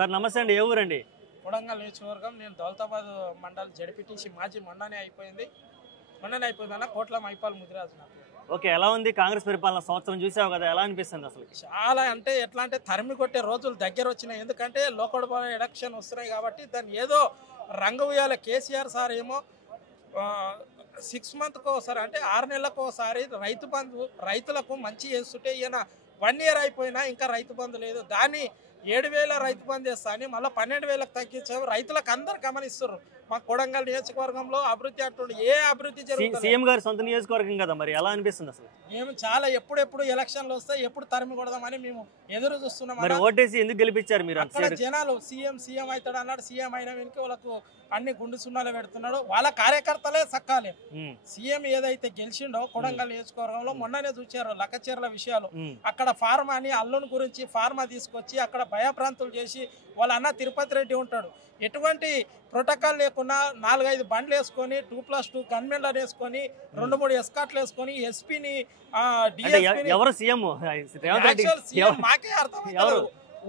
Sir నమస్తే అండి, ఏ ఊరండి? కొడంగల్ నియోజకవర్గం. నేను దౌలతాబాద్ మండల్ జడ్పీటీసీ మాజీ మొన్ననే అయిపోయింది అన్న కోట్ల మైపాల్ ముదిరాజు. ఓకే, ఎలా ఉంది కాంగ్రెస్ పరిపాలన? సంవత్సరం చూసావు కదా, ఎలా అనిపిస్తుంది అసలు? చాలా అంటే ఎట్లా అంటే తరిమి కొట్టే రోజులు దగ్గర వచ్చినాయి. ఎందుకంటే లోకల్ ఎలక్షన్ వస్తున్నాయి కాబట్టి దాన్ని ఏదో రంగు వేయాలి. కేసీఆర్ సార్ ఏమో 6 మంత్కి ఒకసారి అంటే 6 నెలలకు ఒకసారి రైతు బంధు రైతులకు మంచి చేస్తుంటే ఈయన 1 ఇయర్ అయిపోయినా ఇంకా రైతు బంధు లేదు. దాన్ని 7,000 రైతు బంధు చేస్తా అని మళ్ళీ 12,000కు తగ్గించాము. రైతులకు అందరు గమనిస్తారు. మా కొడంగల్ నియోజకవర్గంలో అభివృద్ధి అంటుండే ఏ అభివృద్ధి జరుగుతుంది? సీఎం గారి సొంత నియోజకవర్గం కదా, మరి ఎలా అనిపిస్తుంది అసలు? మేము చాలా ఎప్పుడెప్పుడు ఎలక్షన్లు వస్తాయి, ఎప్పుడు తరిమి కొడదామని మేము ఎదురు చూస్తున్నాం. మరి ఓటేసి ఎందుకు గెలిపించారు మీరు? అక్కడ జనాలు సీఎం అవుతాడు అన్నాడు. సీఎం అయిన వెనుక వాళ్ళకు అన్ని గుండు సున్నాలు పెడుతున్నాడు. వాళ్ళ కార్యకర్తలే సక్కాలి. సీఎం ఏదైతే గెలిచిండో కొడంగల్ నియోజకవర్గంలో మొన్ననే చూచారు లక్కచెర్ల విషయాలు. అక్కడ ఫార్మా అని అల్లుని గురించి ఫార్మా తీసుకొచ్చి అక్కడ భయభ్రాంతులు చేసి వాళ్ళ అన్న తిరుపతి రెడ్డి ఉంటాడు. ఎటువంటి ప్రోటోకాల్ లేకుండా 4-5 బండ్లు వేసుకొని 2+2 గన్మెన్లను వేసుకొని 2-3 ఎస్కాట్లు వేసుకొని ఎస్పీని ఎవరు సీఎం? మాకే అర్థం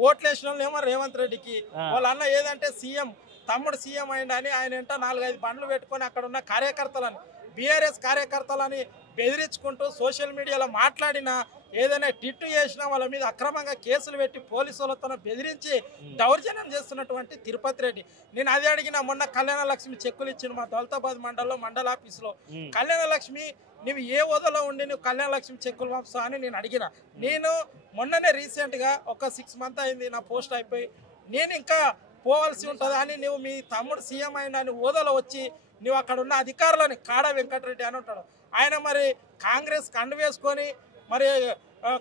ఓట్లు వేసిన వాళ్ళు ఏమో రేవంత్ రెడ్డికి. వాళ్ళ అన్న ఏదంటే సీఎం తమ్ముడు సీఎం అయింది అని ఆయన వెంట 4-5 బండ్లు పెట్టుకొని అక్కడ ఉన్న కార్యకర్తలని బీఆర్ఎస్ కార్యకర్తలని బెదిరించుకుంటూ సోషల్ మీడియాలో మాట్లాడినా ఏదైనా టిట్టు చేసినా వాళ్ళ మీద అక్రమంగా కేసులు పెట్టి పోలీసులతో బెదిరించి దౌర్జన్యం చేస్తున్నటువంటి తిరుపతి రెడ్డి. నేను అదే అడిగిన మొన్న కళ్యాణ లక్ష్మి చెక్కులు ఇచ్చిన మా దౌలతాబాద్ మండలంలో మండల ఆఫీసులో. కళ్యాణ లక్ష్మి నువ్వు ఏ హోదాలో ఉండి నువ్వు కళ్యాణ లక్ష్మి చెక్కులు పంపుతావు అని నేను అడిగిన. నేను మొన్ననే రీసెంట్గా ఒక 6 మంత్ అయింది నా పోస్ట్ అయిపోయి. నేను ఇంకా పోవాల్సి ఉంటుంది అని నువ్వు మీ తమ్ముడు సీఎం అయిన హోదాలో వచ్చి నువ్వు అక్కడ ఉన్న అధికారులని కాడా వెంకటరెడ్డి అని ఉంటాడు. ఆయన మరి కాంగ్రెస్ కండు వేసుకొని మరి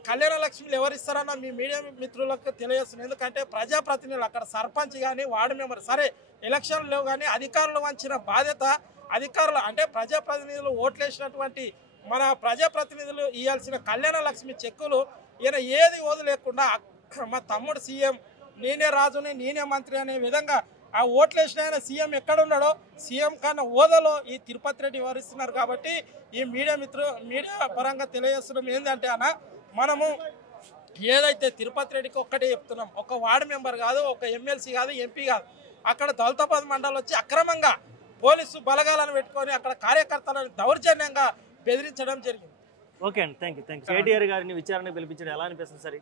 కళ్యాణ లక్ష్మిలు ఎవరిస్తారన్న మీ మీడియా మిత్రులకు తెలియజేస్తుంది. ఎందుకంటే ప్రజాప్రతినిధులు అక్కడ సర్పంచ్ కానీ వార్డు మెంబర్ సరే ఎలక్షన్లు లేవు కానీ అధికారులు వంచిన బాధ్యత అధికారులు అంటే ప్రజాప్రతినిధులు ఓట్లేసినటువంటి మన ప్రజాప్రతినిధులు ఇవ్వాల్సిన కళ్యాణ లక్ష్మి చెక్కులు ఈయన ఏది వదిలేకుండా మా తమ్ముడు సీఎం నేనే రాజుని నేనే మంత్రి అనే విధంగా ఆ ఓట్లేసిన ఆయన సీఎం ఎక్కడున్నాడో సీఎం కన్నా హోదాలో ఈ తిరుపతి రెడ్డి వివరిస్తున్నారు. కాబట్టి ఈ మీడియా పరంగా తెలియజేస్తున్నాం ఏంటంటే అన్న మనము ఏదైతే తిరుపతి రెడ్డికి ఒక్కటే చెప్తున్నాం, ఒక వార్డు మెంబర్ కాదు, ఒక ఎమ్మెల్సీ కాదు, ఎంపీ కాదు, అక్కడ దౌలతాబాద్ మండలం వచ్చి అక్రమంగా పోలీసు బలగాలను పెట్టుకొని అక్కడ కార్యకర్తలను దౌర్జన్యంగా బెదిరించడం జరిగింది. ఓకే అండి, థ్యాంక్ యూ. కేటీఆర్ గారిని విచారణ పిలిపించడం ఎలా అనిపిస్తుంది సరే?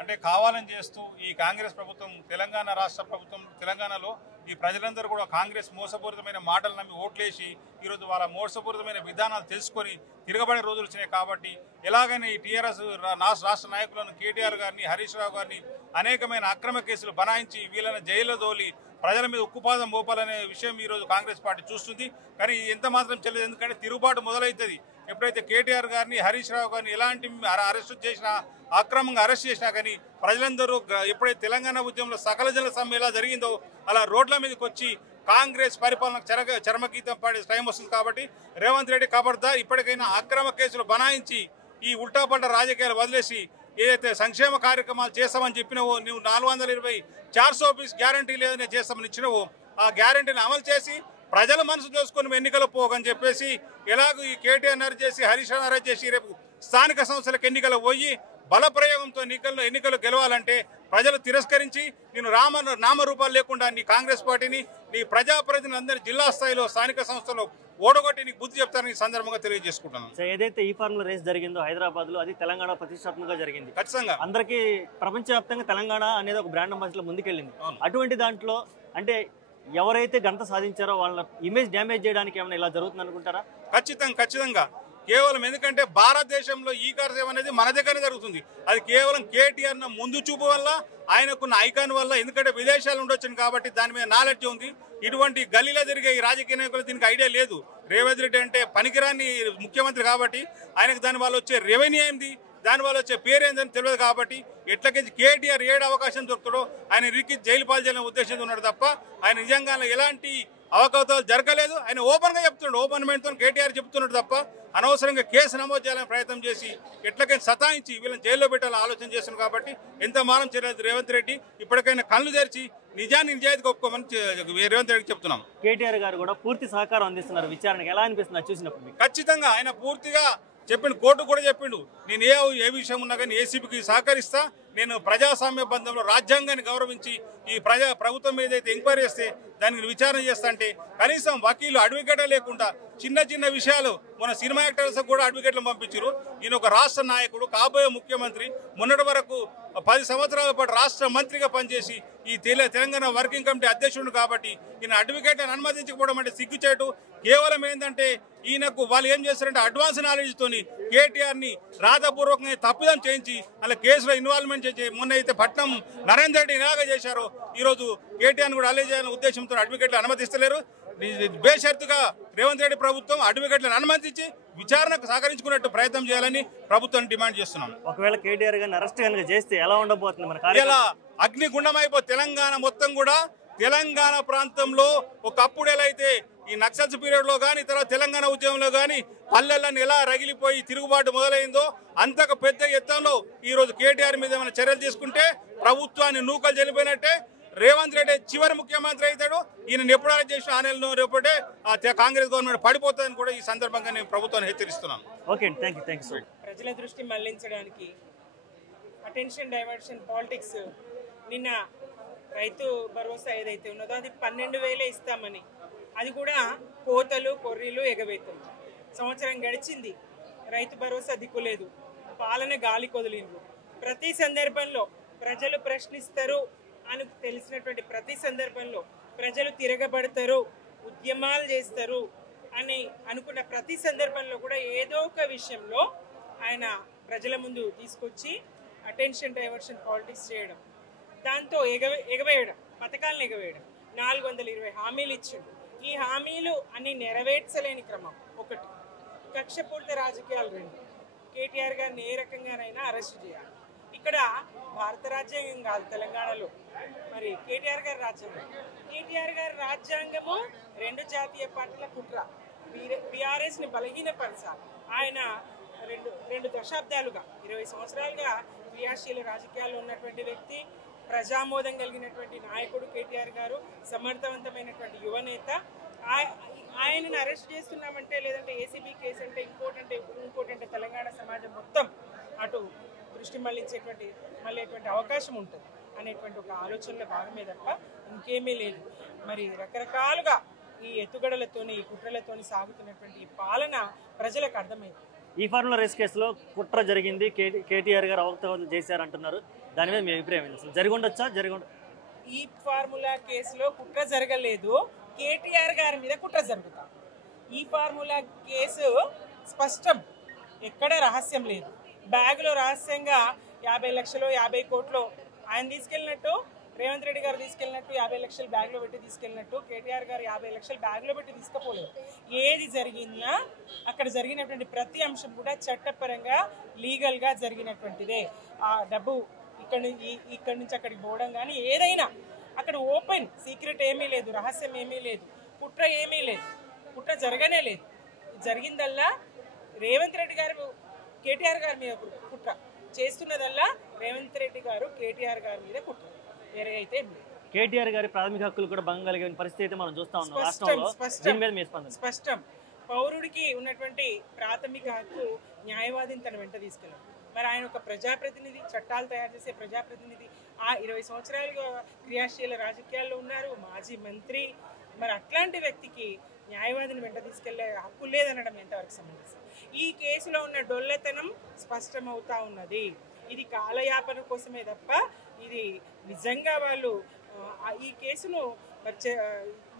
అంటే కావాలని చేస్తూ ఈ కాంగ్రెస్ ప్రభుత్వం తెలంగాణ రాష్ట్ర ప్రభుత్వం తెలంగాణలో ఈ ప్రజలందరూ కూడా కాంగ్రెస్ మోసపూరితమైన మాటలు నమ్మి ఓట్లేసి ఈరోజు వాళ్ళ మోసపూరితమైన విధానాలు తెలుసుకొని తిరగబడే రోజులు వచ్చినాయి. కాబట్టి ఎలాగైనా ఈ టీఆర్ఎస్ రాష్ట్ర నాయకులను కేటీఆర్ గారిని హరీష్ రావు గారిని అనేకమైన అక్రమ కేసులు బనాయించి వీళ్ళని జైల్లో దోలి ప్రజల మీద ఉక్కుపాదం మోపాలనే విషయం ఈరోజు కాంగ్రెస్ పార్టీ చూస్తుంది. కానీ ఎంత మాత్రం చెల్లదు. ఎందుకంటే తిరుగుబాటు మొదలవుతుంది ఎప్పుడైతే కేటీఆర్ గారిని హరీష్ రావు గారిని ఎలాంటి అరెస్ట్ చేసినా అక్రమంగా అరెస్ట్ చేసినా కానీ ప్రజలందరూ ఎప్పుడైతే తెలంగాణ ఉద్యమంలో సకల జన సమ్మె ఎలా జరిగిందో అలా రోడ్ల మీదకి వచ్చి కాంగ్రెస్ పరిపాలనకు చరమగీతం పాడే టైం వస్తుంది. కాబట్టి రేవంత్ రెడ్డి ఖబర్దార్ ఇప్పటికైనా అక్రమ కేసులు బనాయించి ఈ ఉల్టాపల్టా రాజకీయాలు వదిలేసి ఏదైతే సంక్షేమ కార్యక్రమాలు చేస్తామని చెప్పినవో నువ్వు 420 420 గ్యారంటీ లేదని చేస్తామని ఇచ్చినవో ఆ గ్యారంటీని అమలు చేసి ప్రజల మనసు చూసుకొని ఎన్నికలు పోగని చెప్పేసి ఎలాగో ఈ కేటీఆర్ అరెస్ట్ చేసి హరీష్ రావు అరెస్ట్ చేసి రేపు స్థానిక సంస్థలకు ఎన్నికలు పోయి బలప్రయోగంతో ఎన్నికలు గెలవాలంటే ప్రజలు తిరస్కరించి నేను నామరూపాలు లేకుండా నీ కాంగ్రెస్ పార్టీని నీ ప్రజాప్రతినిధులందరి జిల్లా స్థాయిలో స్థానిక సంస్థలో ఓడగొట్టి నీకు బుద్ధి చెప్తారని సందర్భంగా తెలియజేసుకుంటున్నాను. ఏదైతే ఈ ఫార్ములా రేస్ జరిగిందో హైదరాబాద్ లో అది తెలంగాణ ప్రతిష్టాత్మకంగా జరిగింది. ఖచ్చితంగా అందరికీ ప్రపంచవ్యాప్తంగా తెలంగాణ అనేది ఒక బ్రాండ్ అంబాసిడర్ ముందుకెళ్ళింది. అటువంటి దాంట్లో అంటే ఎవరైతే ఘనత సాధించారో వాళ్ళ ఇమేజ్ డ్యామేజ్ చేయడానికి ఏమైనా ఇలా జరుగుతుంది అనుకుంటారా? ఖచ్చితంగా కేవలం ఎందుకంటే భారతదేశంలో ఈ కార్యం అనేది మన దగ్గర జరుగుతుంది. అది కేవలం కేటీఆర్ ముందు చూపు వల్ల ఆయనకున్న ఐకాన్ వల్ల. ఎందుకంటే విదేశాలు ఉండొచ్చు కాబట్టి దాని మీద నాలెడ్జ్ ఉంది. ఇటువంటి గల్లీలో జరిగే ఈ రాజకీయ నాయకులు దీనికి ఐడియా లేదు. రేవంత్ రెడ్డి అంటే పనికిరాని ముఖ్యమంత్రి కాబట్టి ఆయనకు దాని వల్ల వచ్చే రెవెన్యూ ఏంది, దానివల్ల వచ్చే పేరు ఏందని తెలియదు. కాబట్టి ఎట్లకించి కేటీఆర్ ఏడు అవకాశం దొరుకుతాడో ఆయన ఇరికి జైలు పాలు చేయాలనే ఉద్దేశంతో ఉన్నాడు తప్ప ఆయన నిజంగా ఎలాంటి అవకతవకలు జరగలేదు. ఆయన ఓపెన్గా చెప్తున్నాడు, ఓపెన్ మైండ్తో కేటీఆర్ చెప్తున్నాడు తప్ప అనవసరంగా కేసు నమోదు చేయాలని ప్రయత్నం చేసి ఎట్లకైనా సతాయించి వీళ్ళని జైల్లో పెట్టాలని ఆలోచన చేస్తున్నాడు. కాబట్టి ఎంత మానం చేయలేదు రేవంత్ రెడ్డి. ఇప్పటికైనా కళ్ళు తెరిచి నిజాయితీగా ఒప్పుకోమని రేవంత్ రెడ్డికి చెప్తున్నాం. కేటీఆర్ గారు కూడా పూర్తి సహకారం అందిస్తున్నారు విచారణకు. ఎలా అనిపిస్తుంది చూసినప్పుడు? ఖచ్చితంగా ఆయన పూర్తిగా చెప్పిండు, కోర్టు కూడా చెప్పిండు, నేను ఏ విషయం ఉన్నా కానీ ఏసీబీకి సహకరిస్తా, నేను ప్రజాస్వామ్య బంధంలో రాజ్యాంగాన్ని గౌరవించి ఈ ప్రభుత్వం ఏదైతే ఎంక్వైరీ చేస్తే దానికి విచారణ చేస్తా అంటే కనీసం వకీలు అడ్వకేటే లేకుండా చిన్న చిన్న విషయాలు మన సినిమా యాక్టర్స్ కూడా అడ్వకేట్లను పంపించారు. ఈయన ఒక రాష్ట్ర నాయకుడు, కాబోయే ముఖ్యమంత్రి, మొన్నటి వరకు 10 సంవత్సరాల పాటు రాష్ట్ర మంత్రిగా పనిచేసి ఈ తెలంగాణ వర్కింగ్ కమిటీ అధ్యక్షుడు కాబట్టి ఈయన అడ్వకేట్లను అనుమతించకపోవడం అంటే సిగ్గుచేటు. కేవలం ఏంటంటే ఈయనకు వాళ్ళు ఏం చేస్తారంటే అడ్వాన్స్ నాలెడ్జ్ తోని కేటీఆర్ ని రాతపూర్వకంగా తప్పిదం చేయించి అలా కేసులో ఇన్వాల్వ్మెంట్ చేసి మొన్న అయితే పట్నం నరేందర్ రెడ్డి ఇలాగా చేశారో ఈరోజు కేటీఆర్ కూడా అలే చేయాలనే ఉద్దేశంతో అడ్వకేట్లు అనుమతిస్తలేరు. బేషరతుగా రేవంత్ రెడ్డి ప్రభుత్వం అడ్వకేట్లను అనుమతించి విచారణకు సహకరించుకున్నట్టు ప్రయత్నం చేయాలని ప్రభుత్వం డిమాండ్ చేస్తున్నాం. ఒకవేళ కేటీఆర్ గారిని అరెస్ట్ కనుక చేస్తే ఎలా ఉండబోతుంది మన ఇలా అగ్నిగుండం తెలంగాణ మొత్తం కూడా తెలంగాణ ప్రాంతంలో ఒకప్పుడు ఎలా అయితే ఈ నక్సల్స్ పీరియడ్ లో కానీ తర్వాత తెలంగాణ ఉద్యమంలో కానీ పల్లెలను ఎలా రగిలిపోయి తిరుగుబాటు మొదలైందో అంతకు పెద్ద ఎత్తులో ఈ రోజు కేటీఆర్ మీద ఏమైనా చర్యలు తీసుకుంటే ప్రభుత్వాన్ని నూకలు చెల్లిపోయినట్టే. రేవంత్ రెడ్డి చివరి ముఖ్యమంత్రి అవుతాడు. ఈయన ఎప్పుడు అరెస్ట్ చేసిన ఆ నెలలో రేపటే కాంగ్రెస్ గవర్నమెంట్ పడిపోతుందని కూడా ఈ సందర్భంగా నేను ప్రభుత్వాన్ని హెచ్చరిస్తున్నాను. Okay, thank you. ప్రజల దృష్టి మళ్లించడానికి అటెన్షన్ డైవర్షన్ పాలిటిక్స్ నిన్న రైతు భరోసా ఏదైతే ఉన్నదో అది 12,000 ఇస్తామని, అది కూడా కోతలు కొర్రీలు ఎగవేతలు. సంవత్సరం గడిచింది, రైతు భరోసా దిక్కులేదు, పాలన గాలి కొదిలిండ్రు. ప్రతి సందర్భంలో ప్రజలు ప్రశ్నిస్తారు అని తెలిసినటువంటి ప్రతి సందర్భంలో ప్రజలు తిరగబడతారు, ఉద్యమాలు చేస్తారు అని అనుకున్న ప్రతి సందర్భంలో కూడా ఏదో ఒక విషయంలో ఆయన ప్రజల ముందు తీసుకొచ్చి అటెన్షన్ డైవర్షన్ పాలిటిక్స్ చేయడం, దాంతో ఎగవేయడం, పథకాలను ఎగవేయడం. 420 హామీలు ఇచ్చిండు. ఈ హామీలు అన్ని నెరవేర్చలేని క్రమం ఒకటి. కక్షపూరిత రాజకీయాలు 2. కేటీఆర్ గారిని ఏ రకంగానైనా అరెస్ట్ చేయాలి. ఇక్కడ భారత రాజ్యాంగం కాదు తెలంగాణలో, మరి కేటీఆర్ గారి రాజ్యాంగం. కేటీఆర్ గారి రాజ్యాంగము 2 జాతీయ పార్టీల కుట్ర, బీఆర్ఎస్ ని బలహీనపరచాలి. ఆయన రెండు దశాబ్దాలుగా 20 సంవత్సరాలుగా క్రియాశీల రాజకీయాల్లో ఉన్నటువంటి వ్యక్తి, ప్రజామోదం కలిగినటువంటి నాయకుడు కేటీఆర్ గారు, సమర్థవంతమైనటువంటి యువనేత. ఆయనను అరెస్ట్ చేస్తున్నామంటే లేదంటే ఏసీబీ కేసు అంటే ఇంకోటంటే తెలంగాణ సమాజం మొత్తం అటు దృష్టి మళ్ళేటువంటి అవకాశం ఉంటుంది అనేటువంటి ఒక ఆలోచనలో భాగమే తప్ప ఇంకేమీ లేదు. మరి రకరకాలుగా ఈ ఎత్తుగడలతోని ఈ కుట్రలతోని సాగుతున్నటువంటి ఈ పాలన ప్రజలకు అర్థమైంది. ఈ ఫార్ములా రేస్ కేసులో కుట్ర జరిగింది, కేటీఆర్ గారు అవకతవకలు చేశారంటున్నారు. దాని మీద మీ అభిప్రాయం ఏంటి? అసలు జరిగి ఉండొచ్చా? ఈ ఫార్ములా కేసులో కుట్ర జరగలేదు, కేటీఆర్ గారి మీద కుట్ర జరుగుతా. ఈ ఫార్ములా కేసు స్పష్టం, ఎక్కడ రహస్యం లేదు. బ్యాగులో రహస్యంగా 50 లక్షలు 50 కోట్లు ఆయన తీసుకెళ్ళినట్టు, రేవంత్ రెడ్డి గారు తీసుకెళ్ళినట్టు 50 లక్షలు బ్యాగ్లో పెట్టి తీసుకెళ్ళినట్టు కేటీఆర్ గారు 50 లక్షలు బ్యాగ్లో పెట్టి తీసుకుపోలేదు. ఏది జరిగినా అక్కడ జరిగినటువంటి ప్రతి అంశం కూడా చట్టపరంగా లీగల్గా జరిగినటువంటిదే. ఆ డబ్బు ఇక్కడి నుంచి అక్కడికి పోవడం కానీ ఏదైనా అక్కడ ఓపెన్ సీక్రెట్ ఏమీ లేదు, రహస్యం ఏమీ లేదు, కుట్ర ఏమీ లేదు, కుట్ర జరగనే లేదు. జరిగిందల్లా రేవంత్ రెడ్డి గారు కేటీఆర్ గారి మీద కుట్ర చేస్తున్నదల్లా రేవంత్ రెడ్డి గారు కేటీఆర్ గారి మీద కుట్ర, వేరే అయితే కేటీఆర్ గారి ప్రాథమిక హక్కులు కూడా భంగం కలిగిన పరిస్థితి అయితే మనం చూస్తా ఉన్నాం రాష్ట్రంలో. దీని మీద మీ స్పందన? స్పష్టం. పౌరుడికి ఉన్నటువంటి ప్రాథమిక హక్కు న్యాయవాదిని తన వెంట తీసుకెళ్ళారు. మరి ఆయన ఒక ప్రజాప్రతినిధి, చట్టాలు తయారు చేసే ప్రజాప్రతినిధి, ఆ 20 సంవత్సరాలుగా క్రియాశీల రాజకీయాల్లో ఉన్నారు, మాజీ మంత్రి. మరి అట్లాంటి వ్యక్తికి న్యాయవాదిని వెంట తీసుకెళ్లే హక్కు లేదనడం ఎంతవరకు సంబంధించి ఈ కేసులో ఉన్న డొల్లతనం స్పష్టమవుతా ఉన్నది. ఇది కాలయాపన కోసమే తప్ప ఇది నిజంగా వాళ్ళు ఈ కేసును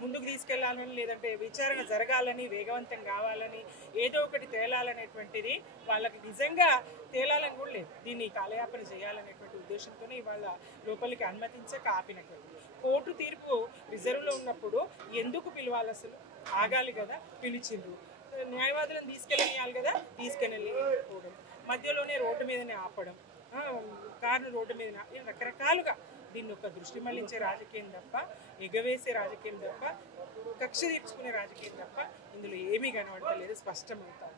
ముందుకు తీసుకెళ్లాలని లేదంటే విచారణ జరగాలని వేగవంతం కావాలని ఏదో ఒకటి తేలాలనేటువంటిది వాళ్ళకి నిజంగా తేలాలని కూడా లేదు. దీన్ని కాలయాపన చేయాలనేటువంటి ఉద్దేశంతోనే ఇవాళ లోపలికి అనుమతించక ఆపినటువంటి కోర్టు తీర్పు రిజర్వ్లో ఉన్నప్పుడు ఎందుకు పిలవాలి? అసలు ఆగాలి కదా, పిలిచిండ్రు. న్యాయవాదులను తీసుకెళ్ళనియాలి కదా, తీసుకెళ్ళకపోవడం, మధ్యలోనే రోడ్డు మీదనే ఆపడం, కారును రోడ్డు మీద రకరకాలుగా దీన్ని ఒక దృష్టి మళ్లించే రాజకీయం తప్ప, ఎగవేసే రాజకీయం తప్ప, కక్ష తీర్చుకునే రాజకీయం తప్ప ఇందులో ఏమీ కనబడతలేదు, స్పష్టమవుతారు.